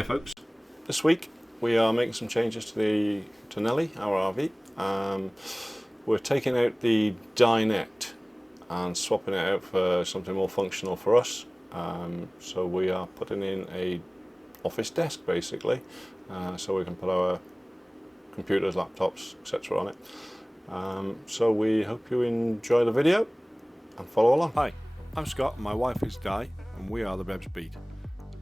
Hi folks, this week we are making some changes to Nelly, our RV. We're taking out the dinette and swapping it out for something more functional for us. So we are putting in a office desk basically, so we can put our computers, laptops, etc. on it. So we hope you enjoy the video and follow along. Hi, I'm Scott and my wife is Di, and we are the Rebs Beat.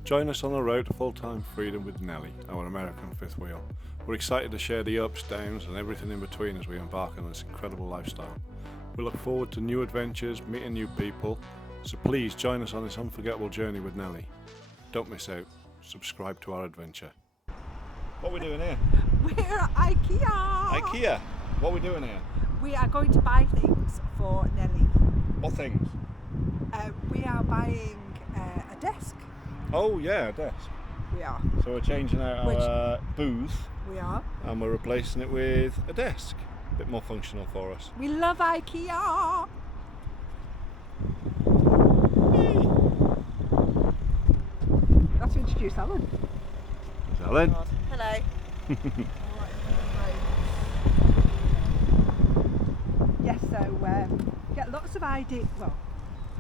Join us on the road to full-time freedom with Nelly, our American fifth wheel. We're excited to share the ups, downs and everything in between as we embark on this incredible lifestyle. We look forward to new adventures, meeting new people, so please join us on this unforgettable journey with Nelly. Don't miss out. Subscribe to our adventure. What are we doing here? We're at IKEA! IKEA? What are we doing here? We are going to buy things for Nelly. What things? We are buying a desk. Oh yeah, a desk. We are. So we're changing out our booth. We are. And we're replacing it with a desk. A bit more functional for us. We love IKEA! Let's introduce Alan. Alan. Hello. Yes, so get lots of ideas. Well,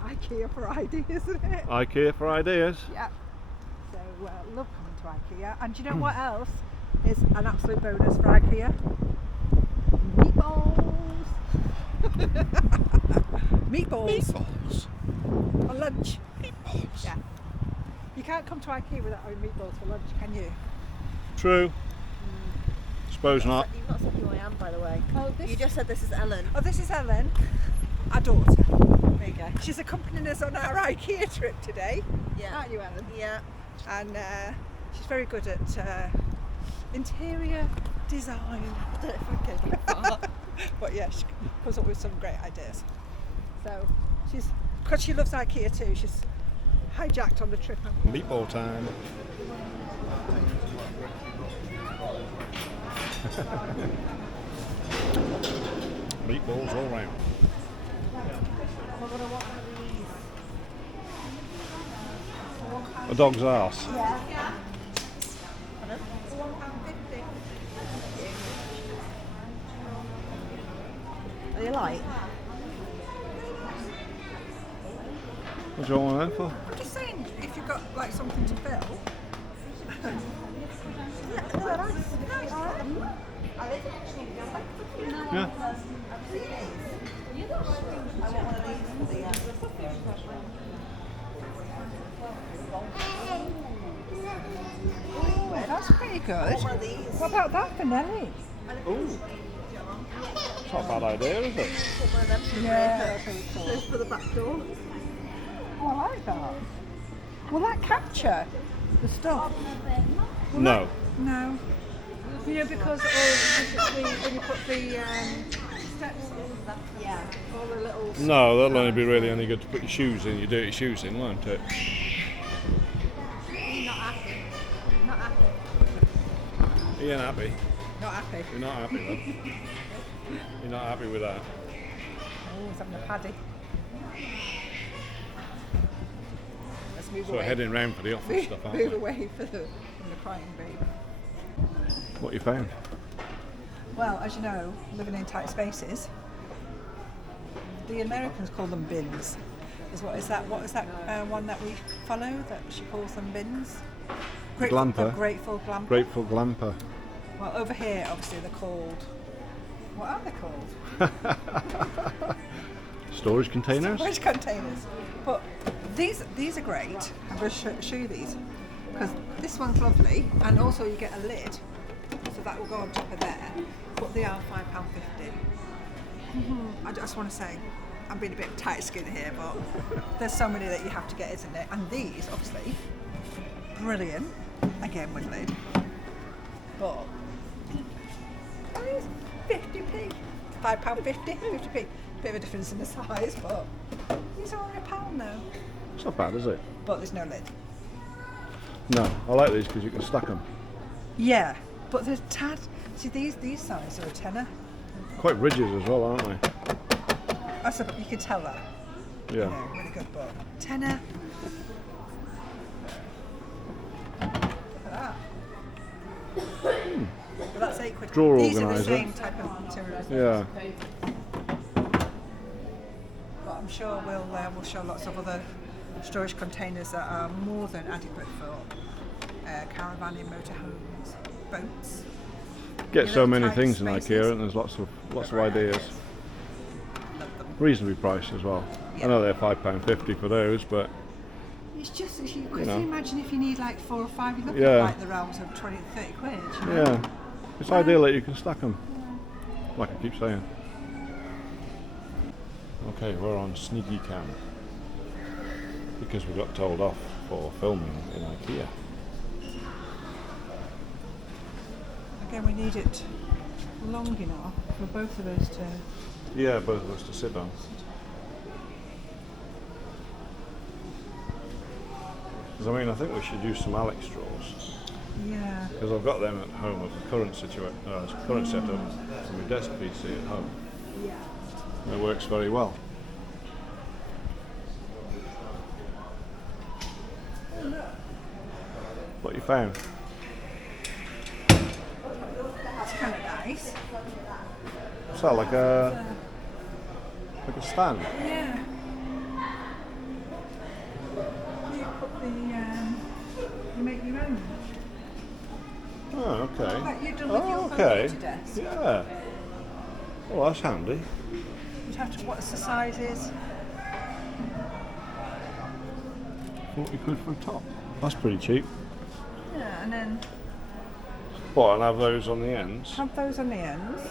IKEA for ideas, isn't it? IKEA for ideas. Yeah. So love coming to IKEA. And do you know what else is an absolute bonus for IKEA? Meatballs. Meatballs. Meatballs. For lunch. Meatballs. Yeah. You can't come to IKEA without having meatballs for lunch, can you? True. Suppose not. You've not said who I am, by the way. Oh, You just said this is Ellen. Oh, this is Ellen, our daughter. There you go. She's accompanying us on our IKEA trip today. Yeah. Aren't you, Ellen? Yeah. And she's very good at interior design. I don't know if I go that far. But yeah, she comes up with some great ideas. So because she loves IKEA too, she's hijacked on the trip. Meatball time. Meatballs all round. A dog's arse. Yeah. Are you light? What do you want that for? I'm just saying, if you've got like something to fill. Yeah. That's pretty good. What about that for Nelly? Ooh. It's not a bad idea, is it? Put one of them for Yeah. just for the back door. Oh, I like that. Will that capture the stuff? No. No. You know, because when you put the steps in, Yeah. all the little... No, that'll only be really only good to put your shoes in, your dirty shoes in, won't it? Not happy. Not happy. You ain't happy. Not happy. You're not happy then. You're not happy with that. Oh, he's having a paddy. Let's move So away. we're heading round for the office stuff, aren't Move we? away from the crying babe. What you found? Well, as you know, living in tight spaces, the Americans call them bins. What is that one that we follow that she calls them bins? Glamper. Grateful Glamper. Grateful Glamper. Well, over here, obviously, they're called... What are they called? Storage containers? Storage containers. But these are great. I'm going to show you these. Because this one's lovely, and also you get a lid, so that will go on top of there. But they are £5.50. I just want to say, I'm being a bit tight skinned here, but there's so many that you have to get, isn't it? And these, obviously, brilliant. Again with lid. But these 50p, £5.50, 50p. Bit of a difference in the size, but these are only £1 now. It's not bad, is it? But there's no lid. No, I like these because you can stack them. Yeah, but they're tad. See, these sizes are a tenner. Quite ridges as well, aren't they? You can tell that. Yeah. You know, really good book. Tenner. Look at that. liquid. drawer These organiser. are the same type of material. Yeah. But I'm sure we'll show lots of other storage containers that are more than adequate for caravanning, motorhomes, boats. Get You so know, many tiny things in spaces. IKEA, and there's lots of ideas. Love them. Reasonably priced as well. Yeah. I know they're £5.50 for those, but It's just, could You you know. imagine if you need like 4 or 5, you're looking Yeah. at like the realms of 20 to 30 quid. You know? yeah, it's ideal that you can stack them. Like I keep saying. Okay, we're on sneaky cam because we got told off for filming in IKEA. Again, we need it long enough for both of us to. Yeah, both of us to sit on. Because I think we should use some Alex straws. Yeah. Because I've got them at home at the current current setup for my desk PC at home. Yeah. And it works very well. What you found? That's kind of nice. What's that, like a stand? Yeah. You put the, you make your own. Oh, okay. Like you've done with your okay. computer desk. Yeah. Well, that's handy. You'd have to, what's the sizes? 40 quid for a top. That's pretty cheap. Yeah, and then What, and have those on the ends? have those on the ends.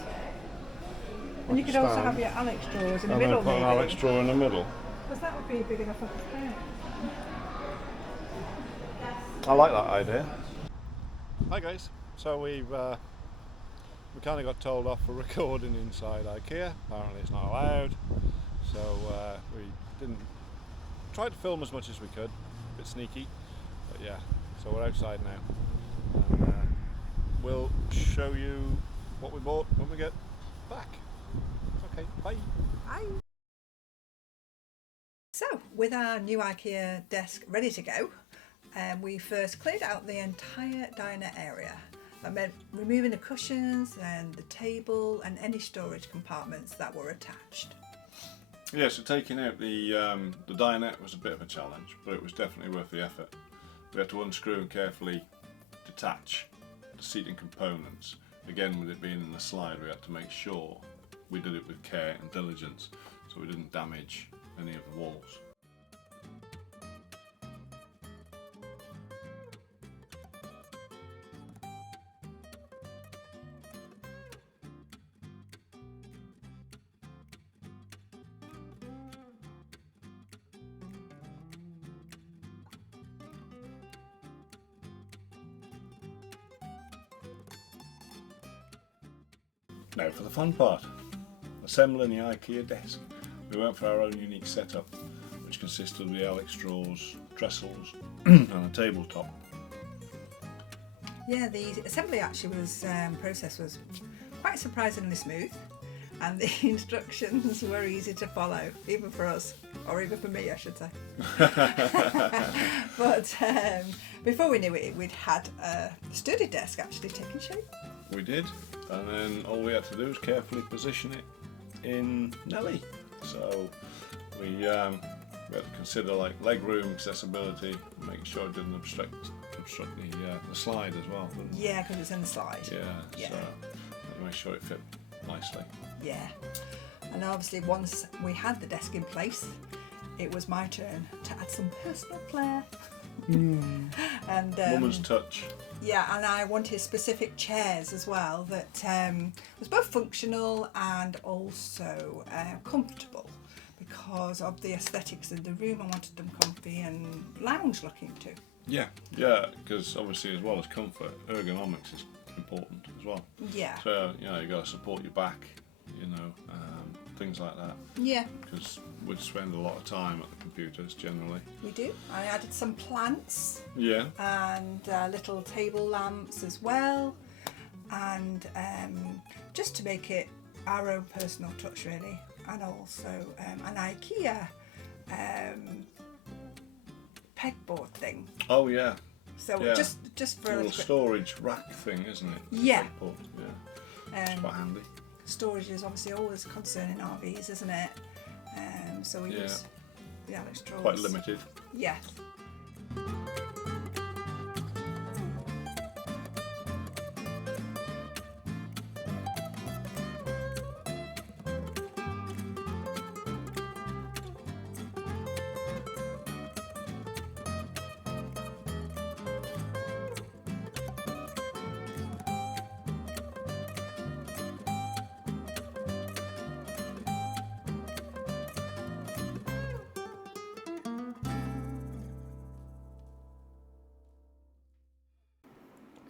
And you Like could a also stand. have your Alex drawers in the And middle, then put an maybe. Alex drawer in the middle. Because that would be big enough for a pair. I like that idea. Hi guys. So we kind of got told off for recording inside IKEA. Apparently it's not allowed. So we didn't try to film as much as we could. A bit sneaky, but yeah. So we're outside now, and we'll show you what we bought when we get back. Okay, bye. Bye. So, with our new IKEA desk ready to go, we first cleared out the entire diner area. That meant removing the cushions and the table and any storage compartments that were attached. Yeah, so taking out the dinette was a bit of a challenge, but it was definitely worth the effort. We had to unscrew and carefully detach the seating components. Again, with it being in the slide, we had to make sure we did it with care and diligence, so we didn't damage any of the walls. Now for the fun part, assembling the IKEA desk. We went for our own unique setup, which consisted of the Alex drawers, trestles and a tabletop. Yeah, the assembly actually process was quite surprisingly smooth, and the instructions were easy to follow, even for us, or even for me I should say. But before we knew it, we'd had a sturdy desk actually taking shape. We did, and then all we had to do was carefully position it in Nelly. So we had to consider like leg room, accessibility, making sure it didn't obstruct the slide as well. Yeah, because it's in the slide. Yeah. So make sure it fit nicely. Yeah, and obviously once we had the desk in place, it was my turn to add some personal flair. And Woman's touch. yeah, and I wanted specific chairs as well that was both functional and also comfortable, because of the aesthetics of the room. I wanted them comfy and lounge looking too. Yeah, because obviously as well as comfort, ergonomics is important as well. Yeah. So you got to support your back, things like that. Yeah, Because we'd spend a lot of time at the computers generally. we do. I added some plants Yeah. and little table lamps as well, and just to make it our own personal touch really, and also an IKEA pegboard thing. Oh yeah. So Yeah. just for a little little bit. storage rack thing, isn't it? Yeah. Yeah. It's quite handy. Storage is obviously always a concern in RVs, isn't it? So we use the Alex drawers. Quite limited. Yeah.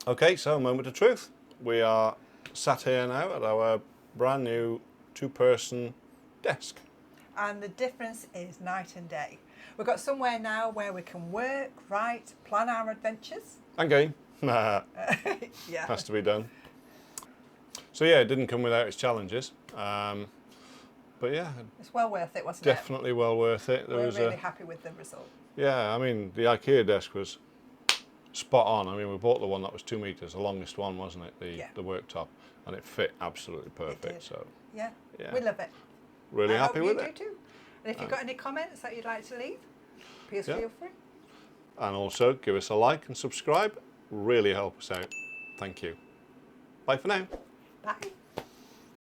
Okay, so moment of truth. We are sat here now at our brand new 2-person desk. And the difference is night and day. We've got somewhere now where we can work, write, plan our adventures. And game. Yeah. Has to be done. So yeah, it didn't come without its challenges. But yeah, It's well worth it, wasn't definitely well worth it. it? We're really happy with the result. Yeah, I mean, the IKEA desk was spot on. I mean, we bought the one that was 2 meters, the longest one, wasn't it? The worktop, and it fit absolutely perfect. did. So Yeah. Yeah. We love it. really I happy hope with you it. do too. And if you've got any comments that you'd like to leave, please feel free. And also give us a like and subscribe. Really help us out. Thank you. Bye for now. Bye.